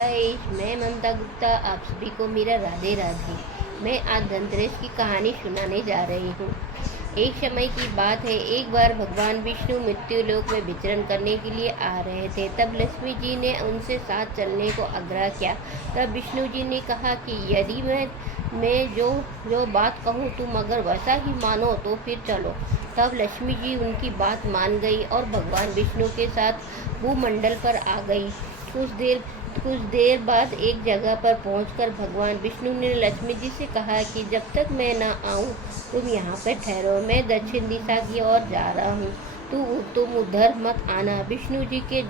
हाय, मैं ममता गुप्ता। आप सभी को मेरा राधे राधे। मैं आज धनतेरस की कहानी सुनाने जा रही हूँ। एक समय की बात है, एक बार भगवान विष्णु मृत्यु लोक में विचरण करने के लिए आ रहे थे। तब लक्ष्मी जी ने उनसे साथ चलने को आग्रह किया। तब विष्णु जी ने कहा कि यदि मैं जो जो बात कहूँ तुम अगर वैसा ही मानो तो फिर चलो। तब लक्ष्मी जी उनकी बात मान गई और भगवान विष्णु के साथ भूमंडल पर आ गई। कुछ देर बाद एक जगह पर पहुंचकर भगवान विष्णु ने लक्ष्मी जी से कहा कि जब तक मैं न आऊं तुम यहाँ पर ठहरो। मैं दक्षिण दिशा की ओर जा रहा हूँ, तुम उधर मत आना। विष्णु जी के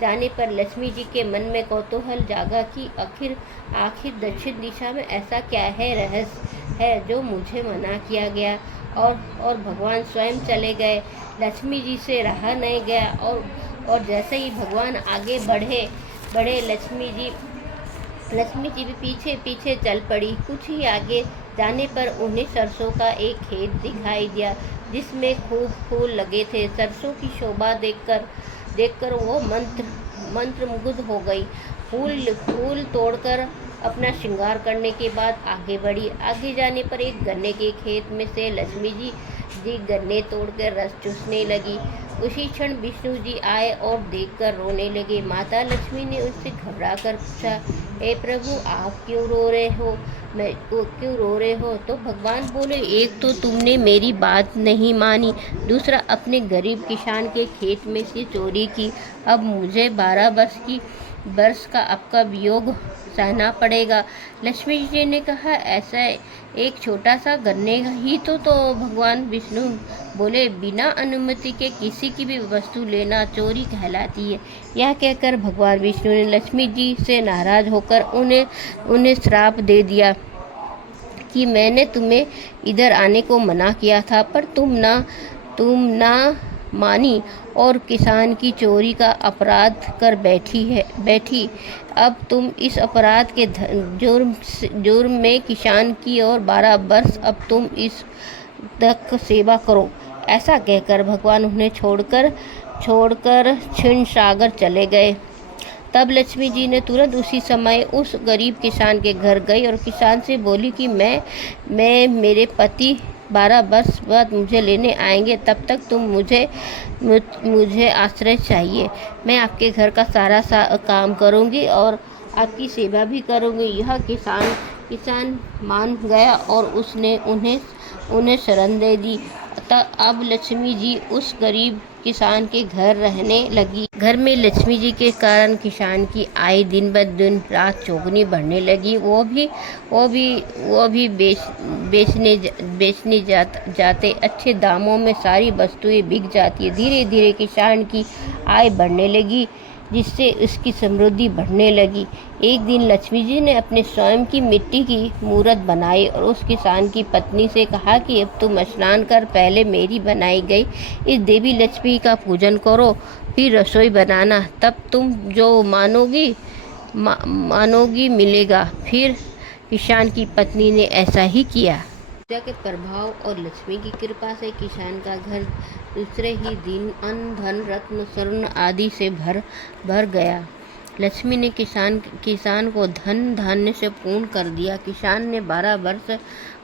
जाने पर लक्ष्मी जी के मन में कौतूहल जागा कि आखिर दक्षिण दिशा में ऐसा क्या है रहस्य है जो मुझे मना किया गया। और भगवान स्वयं चले गए। लक्ष्मी जी से रहा नहीं गया और जैसे ही भगवान आगे बढ़े लक्ष्मी जी भी पीछे पीछे चल पड़ी। कुछ ही आगे जाने पर उन्हें सरसों का एक खेत दिखाई दिया जिसमें खूब फूल लगे थे। सरसों की शोभा देखकर वो मंत्रमुग्ध हो गई। फूल तोड़कर अपना श्रृंगार करने के बाद आगे बढ़ी। आगे जाने पर एक गन्ने के खेत में से लक्ष्मी जी गन्ने तोड़कर रस चूसने लगी। उसी क्षण विष्णु जी आए और देखकर रोने लगे। माता लक्ष्मी ने उससे घबरा कर पूछा, हे प्रभु, आप क्यों रो रहे हो? क्यों रो रहे हो? तो भगवान बोले, एक तो तुमने मेरी बात नहीं मानी, दूसरा अपने गरीब किसान के खेत में से चोरी की। अब मुझे 12 वर्ष का आपका वियोग सहना पड़ेगा। लक्ष्मी जी ने कहा, ऐसा एक छोटा सा गन्ने ही तो भगवान विष्णु बोले, बिना अनुमति के किसी की भी वस्तु लेना चोरी कहलाती है। यह कहकर भगवान विष्णु ने लक्ष्मी जी से नाराज होकर उन्हें श्राप दे दिया कि मैंने तुम्हें इधर आने को मना किया था, पर तुम ना मानी और किसान की चोरी का अपराध कर बैठी। अब तुम इस अपराध के जुर्म में किसान की और 12 वर्ष अब तुम इस तक सेवा करो। ऐसा कहकर भगवान उन्हें छोड़कर क्षीण सागर चले गए। तब लक्ष्मी जी ने तुरंत उसी समय उस गरीब किसान के घर गई और किसान से बोली कि मैं मेरे पति 12 वर्ष बाद मुझे लेने आएंगे, तब तक तुम मुझे आश्रय चाहिए। मैं आपके घर का सारा काम करूंगी और आपकी सेवा भी करूंगी। यह किसान मान गया और उसने उन्हें शरण दे दी। अब लक्ष्मी जी उस गरीब किसान के घर रहने लगी। घर में लक्ष्मी जी के कारण किसान की आय दिन ब दिन रात चौगुनी बढ़ने लगी। वो भी बेचने जाते। अच्छे दामों में सारी वस्तुएं बिक जाती है। धीरे धीरे किसान की आय बढ़ने लगी, जिससे उसकी समृद्धि बढ़ने लगी। एक दिन लक्ष्मी जी ने अपने स्वयं की मिट्टी की मूर्त बनाई और उस किसान की पत्नी से कहा कि अब तुम स्नान कर पहले मेरी बनाई गई इस देवी लक्ष्मी का पूजन करो, फिर रसोई बनाना, तब तुम जो मानोगी मिलेगा। फिर किसान की पत्नी ने ऐसा ही किया। पूजा के प्रभाव और लक्ष्मी की कृपा से किसान का घर दूसरे ही दिन अन्न, धन, रत्न, स्वर्ण आदि से भर गया। लक्ष्मी ने किसान को धन धान्य से पूर्ण कर दिया। किसान ने 12 वर्ष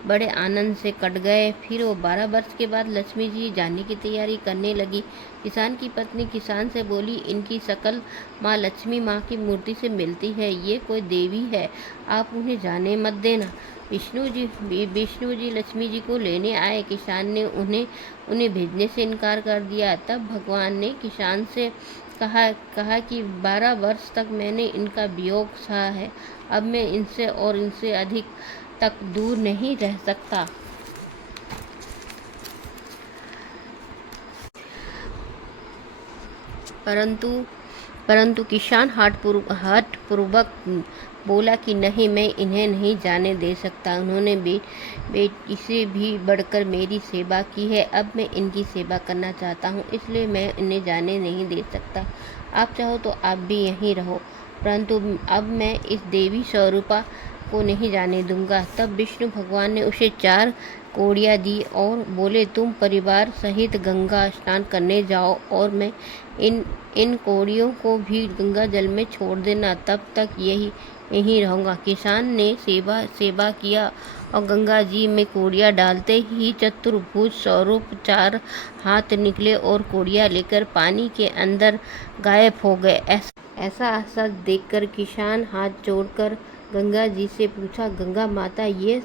बड़े आनंद से कट गए। फिर वो 12 वर्ष के बाद लक्ष्मी जी जाने की तैयारी करने लगी। किसान की पत्नी किसान से बोली, इनकी शकल माँ लक्ष्मी माँ की मूर्ति से मिलती है। ये कोई देवी है, आप उन्हें जाने मत देना। विष्णु जी लक्ष्मी जी को लेने आए। किसान ने उन्हें भेजने से इनकार कर दिया। तब भगवान ने किसान से कहा कि 12 वर्ष तक मैंने इनका वियोग सहा है। अब मैं इनसे अधिक तक दूर नहीं रह सकता। परंतु किसान हठपूर्वक बोला कि नहीं, मैं इन्हें नहीं जाने दे सकता। उन्होंने बेटी से भी बढ़कर मेरी सेवा की है। अब मैं इनकी सेवा करना चाहता हूँ, इसलिए मैं इन्हें जाने नहीं दे सकता। आप चाहो तो आप भी यहीं रहो, परंतु अब मैं इस देवी स्वरूपा को नहीं जाने दूंगा। तब विष्णु भगवान ने उसे 4 कोड़ियाँ दी और बोले, तुम परिवार सहित गंगा स्नान करने जाओ और मैं इन कोड़ियों को भी गंगा जल में छोड़ देना, तब तक यहीं रहूँगा। किसान ने सेवा किया और गंगा जी में कोड़ियाँ डालते ही चतुर्भुज स्वरूप 4 हाथ निकले और कोड़ियाँ लेकर पानी के अंदर गायब हो गए। ऐसा देखकर किसान हाथ जोड़कर गंगा जी से पूछा, गंगा माता, ये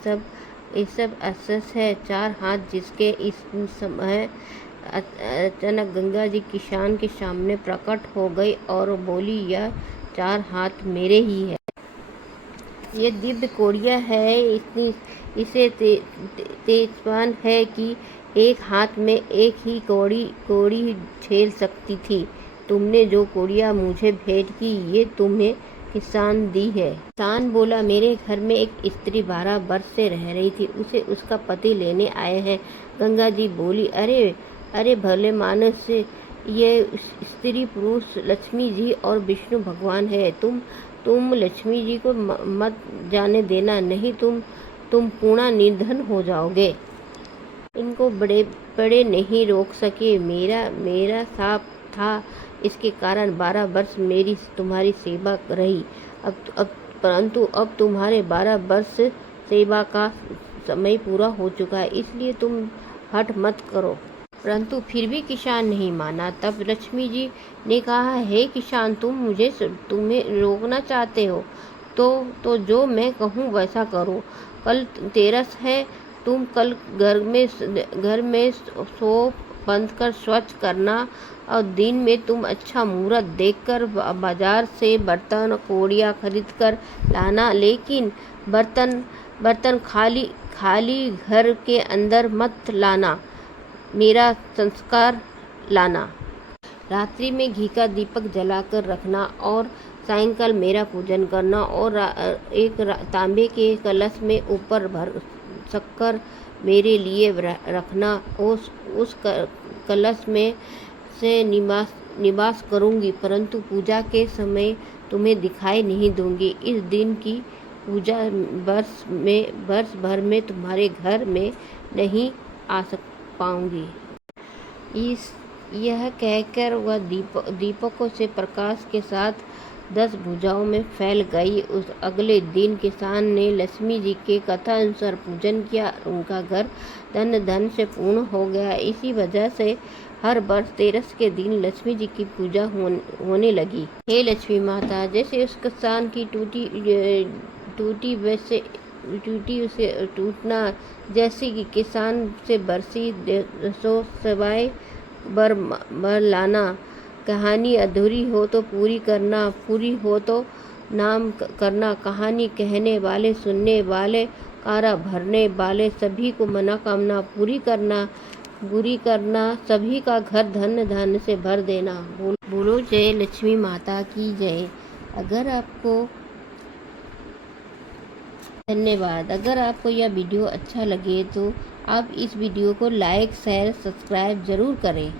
सब असस है, 4 हाथ जिसके? इस समय अचानक गंगा जी किसान के सामने प्रकट हो गई और बोली, यह 4 हाथ मेरे ही है। ये दिव्य कोड़ियाँ है, इसे तेजवान है कि एक हाथ में एक ही कोड़ी झेल सकती थी। तुमने जो कोड़ियाँ मुझे भेंट की, ये तुम्हें किसान दी है। किसान बोला, मेरे घर में एक स्त्री 12 वर्ष से रह रही थी, उसे उसका पति लेने आए हैं। गंगा जी बोली, अरे भले मानस, ये स्त्री पुरुष लक्ष्मी जी और विष्णु भगवान है। तुम लक्ष्मी जी को मत जाने देना, नहीं तुम पूर्ण निर्धन हो जाओगे। इनको बड़े नहीं रोक सके। मेरा साप था, इसके कारण 12 वर्ष मेरी तुम्हारी सेवा रही। परंतु अब तुम्हारे 12 वर्ष सेवा का समय पूरा हो चुका है, इसलिए तुम हठ मत करो। परंतु फिर भी किसान नहीं माना। तब लक्ष्मी जी ने कहा, हे किसान, तुम्हें रोकना चाहते हो तो जो मैं कहूँ वैसा करो। कल तेरस है, तुम कल घर में सोप बांधकर स्वच्छ करना और दिन में तुम अच्छा मुहूर्त देखकर बाजार से बर्तन कोड़ियाँ खरीद कर लाना, लेकिन बर्तन खाली घर के अंदर मत लाना, मेरा संस्कार लाना। रात्रि में घी का दीपक जलाकर रखना और सायंकाल मेरा पूजन करना और एक तांबे के कलश में ऊपर भर शक्कर मेरे लिए रखना। उस कलश में से निवास करूंगी, परंतु पूजा के समय तुम्हें दिखाई नहीं दूंगी। इस दिन की पूजा वर्ष भर में तुम्हारे घर में नहीं आ पाऊंगी। यह कहकर वह दीपकों से प्रकाश के साथ 10 भुजाओं में फैल गई। उस अगले दिन किसान ने लक्ष्मी जी के कथा अनुसार पूजन किया, उनका घर धन से पूर्ण हो गया। इसी वजह से हर वर्ष 13 के दिन लक्ष्मी जी की पूजा होने लगी। हे लक्ष्मी माता, जैसे उस किसान की टूटी वैसे उसे टूटना, जैसे कि किसान से बरसी सो सवाए बर लाना। कहानी अधूरी हो तो पूरी करना, पूरी हो तो नाम करना। कहानी कहने वाले, सुनने वाले, कारा भरने वाले सभी को मनोकामना पूरी करना, सभी का घर धन से भर देना। बोलो जय लक्ष्मी माता की जय। धन्यवाद। अगर आपको यह वीडियो अच्छा लगे तो आप इस वीडियो को लाइक, शेयर, सब्सक्राइब जरूर करें।